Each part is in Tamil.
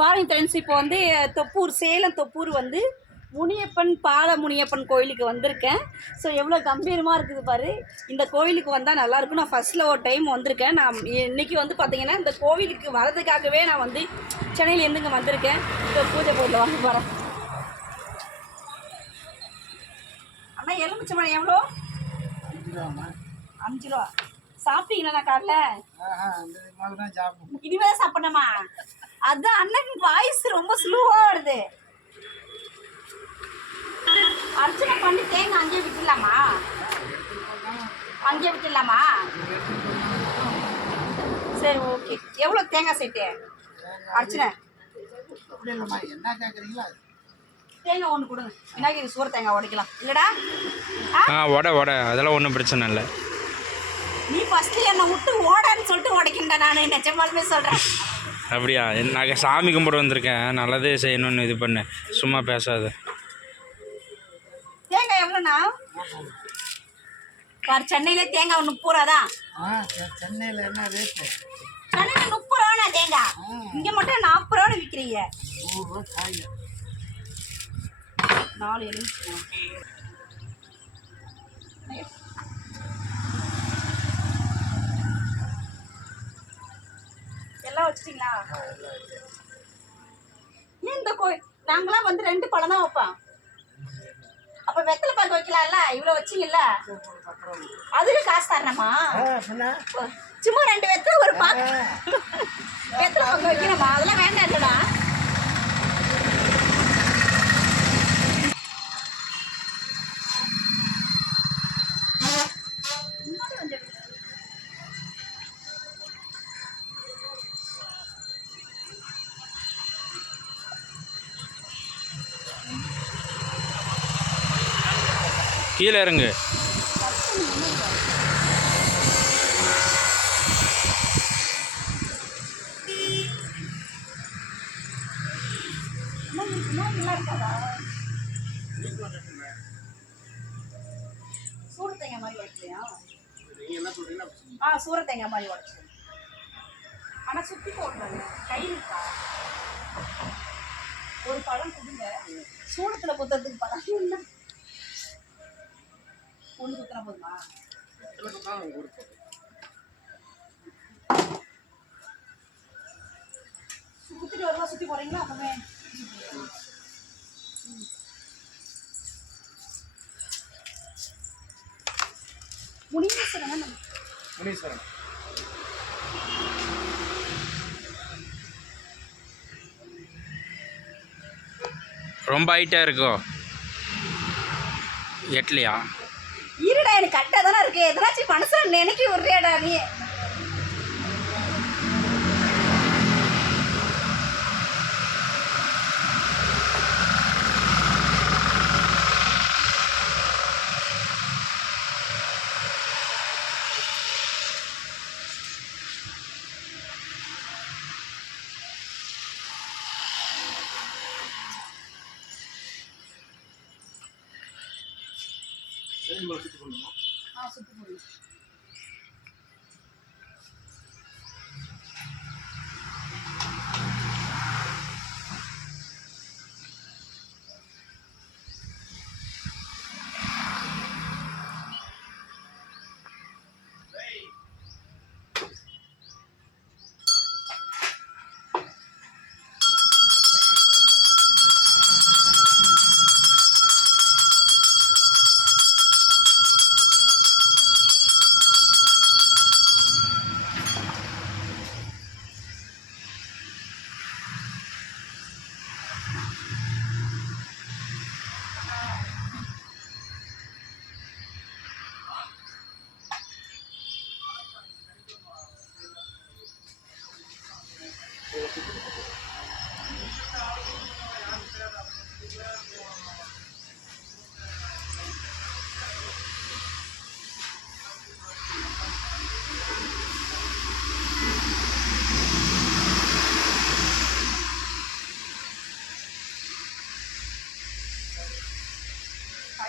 பாருங்க ஃப்ரெண்ட்ஸ் இப்போ வந்து தொப்பூர் சேலம் தொப்பூர் வந்து முனியப்பன் பால முனியப்பன் கோயிலுக்கு வந்திருக்கேன். ஸோ எவ்வளோ கம்பீரமாக இருக்குது பாரு. இந்த கோயிலுக்கு வந்தால் நல்லாயிருக்கும் நான் ஃபஸ்ட்டில் ஒரு டைம் வந்திருக்கேன். நான் இன்னைக்கு வந்து பார்த்தீங்கன்னா இந்த கோவிலுக்கு வரதுக்காகவே நான் வந்து சென்னையிலேருந்து இங்கே வந்திருக்கேன். இப்போ பூஜை போட்டு வாங்க போகிறேன் அண்ணா எலுமிச்சம்பழம் எவ்வளோ? அஞ்சு ரூபா சாப்பிட்டீங்களா காலைல? இனிமே தான் சாப்பிடணுமா? அதான் அண்ணன் வாய்ஸ் ரொம்ப ஸ்லோவாக வருது. அர்ச்சனை பண்ணி தேங்காய் அங்கேயே விட்டுடலாமா? அங்கேயே விட்டுடலாமா? சரி ஓகே எவ்வளோ தேங்காய் செட்டு? அர்ச்சனை. தேங்காய் ஒன்று கொடுங்க. விநாயகர் சூர தேங்காய் உடைக்கலாம். இல்லைடா. ஆ? உட உட அதெல்லாம் ஒன்றும் பிரச்சனை இல்லை. நீ ஃபஸ்ட்டு என்னை விட்டு ஓடான்னு சொல்லிட்டு உடைக்கின்றா நான். நிஜமாலுமே சொல்கிறேன் அப்படியா? நான் சாமி கும்பிட வந்திருக்கேன். நல்லதே செய்யணும்னு இது பண்ணு. சும்மா பேசாத. தேங்காய் எவ்வளோண்ணா? பாரு சென்னையில தேங்காய் முப்பது ரூபா தான் சென்னையில் என்ன ரேட்டு? சென்னையில முப்பது ரூபாண்ணா தேங்காய். இங்கே மட்டும் நாற்பது ரூபான்னு விற்கிறீங்க நாலு எலுமிச்சை வச்சிட்டீங்களா? ஏன் இந்த கோயில்? நாங்களாம் வந்து ரெண்டு பழம் தான் வைப்போம். அப்ப வெத்தலை பாக்கு வைக்கலாம்ல? இவ்வளவு வச்சீங்கல்ல? அதுக்கு காசு தரணுமா? சும்மா ரெண்டு வெத்தலை ஒரு பாக்கு. வெத்தலை பாக்கு வைக்கணுமா அதெல்லாம் வேண்டாம் இல்லடா கீழே இறங்கு. சூடு தேங்காய் மாதிரி உடைக்கலையா? ஆ சூர மாதிரி உடைச்சு ஆனால் சுற்றி போடுறாங்க. கை இருக்கா? ஒரு பழம் கொடுங்க. சூடத்தில் குத்துறதுக்கு பழம் இல்லை. ஒன்று குத்துனா போதுமா? குத்துட்டு வருவா சுத்தி போறீங்களா? அப்பவே. முனீஸ்வரன்? முனீஸ்வரன். ரொம்ப ஹைட்டாக இருக்கோ? எட்லையா எனக்கு கரெக்டாக தானே இருக்கு. எதனாச்சும் மனசில் நினைக்கி விட்றியாடா நீ? ஆ சுத்தி போடுங்க கயிறு அஹ்,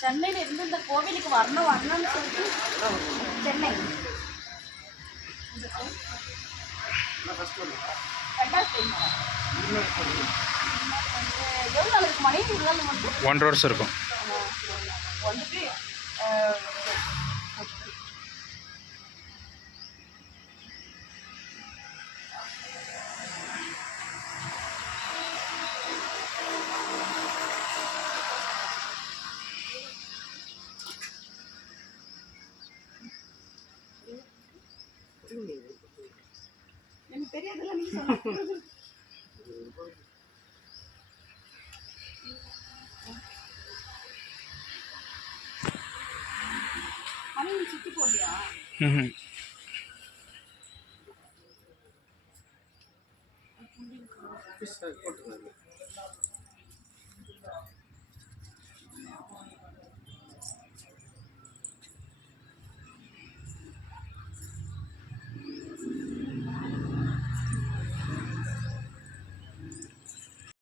சென்னையில இருந்து இந்த கோவிலுக்கு வரணும் வரணும்னு சொல்லிட்டு சென்னை. எவ்வளோ நாள் இருக்கு மணி ஒன்றரை வருஷம் இருக்கும். வந்துட்டு எனக்கு தெரியாதெல்லாம் நீ சொல்ல சுத்தி போட்டியா போட்டுருக்காங்க